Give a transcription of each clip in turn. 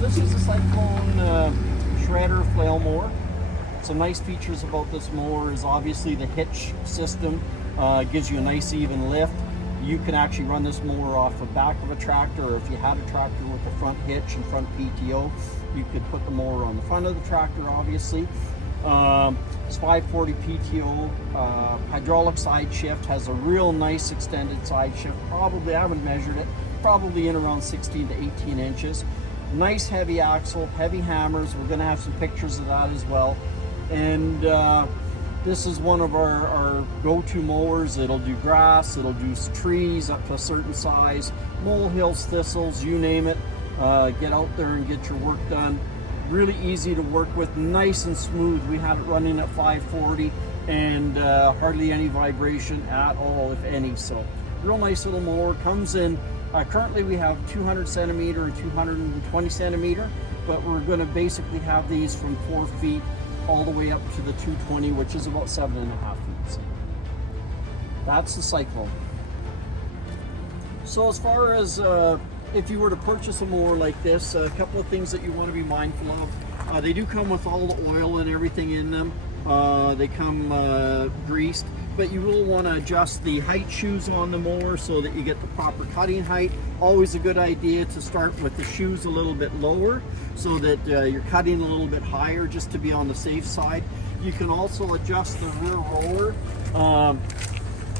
This is a Cyclone Shredder Flail Mower. Some nice features about this mower is obviously the hitch system. Gives you a nice even lift. You can actually run this mower off the back of a tractor, or if you had a tractor with a front hitch and front PTO, you could put the mower on the front of the tractor, obviously. It's 540 PTO, hydraulic side shift, has a real nice extended side shift. Probably, I haven't measured it, probably in around 16 to 18 inches. Nice heavy axle, heavy hammers. We're going to have some pictures of that as well. And this is one of our go-to mowers. It'll do grass, it'll do trees up to a certain size, molehills, thistles, you name it. Get out there and get your work done. Really easy to work with, nice and smooth. We had it running at 540 and hardly any vibration at all, if any. So real nice little mower. Comes in, currently we have 200 centimeter and 220 centimeter, but we're going to basically have these from 4 feet all the way up to the 220, which is about 7.5 feet. So that's the Cyclone. So as far as if you were to purchase a mower like this, a couple of things that you want to be mindful of. They do come with all the oil and everything in them. They come greased, but you will want to adjust the height shoes on the mower so that you get the proper cutting height. Always a good idea to start with the shoes a little bit lower so that you're cutting a little bit higher, just to be on the safe side. You can also adjust the rear roller.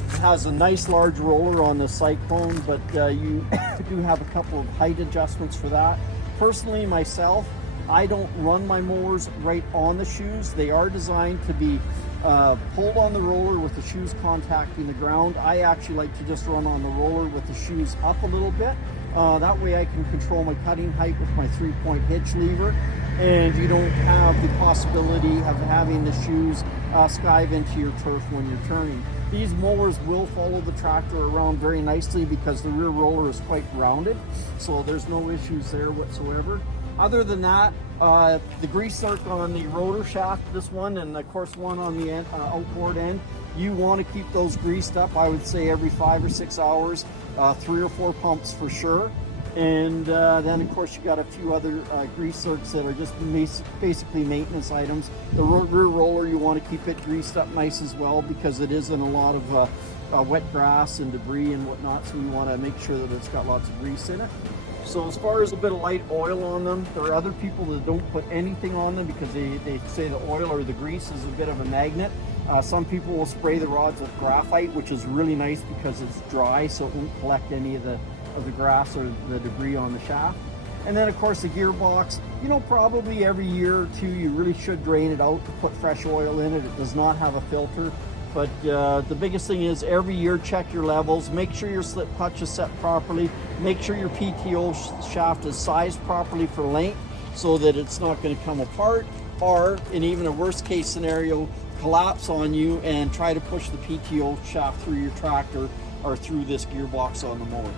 It has a nice large roller on the Cyclone, but you do have a couple of height adjustments for that. Personally, myself, I don't run my mowers right on the shoes. They are designed to be pulled on the roller with the shoes contacting the ground. I actually like to just run on the roller with the shoes up a little bit. That way I can control my cutting height with my 3-point hitch lever, and you don't have the possibility of having the shoes skive into your turf when you're turning. These mowers will follow the tractor around very nicely because the rear roller is quite rounded, so there's no issues there whatsoever. Other than that, the grease zerk on the rotor shaft, this one, and of course one on the end, outboard end, you want to keep those greased up, I would say every 5 or 6 hours, 3 or 4 pumps for sure. And then of course you got a few other grease zerks that are just basically maintenance items. The rear roller, you want to keep it greased up nice as well because it is in a lot of wet grass and debris and whatnot, so you want to make sure that it's got lots of grease in it. So as far as a bit of light oil on them, there are other people that don't put anything on them because they say the oil or the grease is a bit of a magnet. Some people will spray the rods with graphite, which is really nice because it's dry, so it won't collect any of the grass or the debris on the shaft. And then of course the gearbox, you know, probably every year or two you really should drain it out to put fresh oil in it. It does not have a filter. But the biggest thing is every year check your levels, make sure your slip clutch is set properly, make sure your PTO shaft is sized properly for length so that it's not going to come apart, or in even a worst case scenario, collapse on you and try to push the PTO shaft through your tractor or through this gearbox on the mower.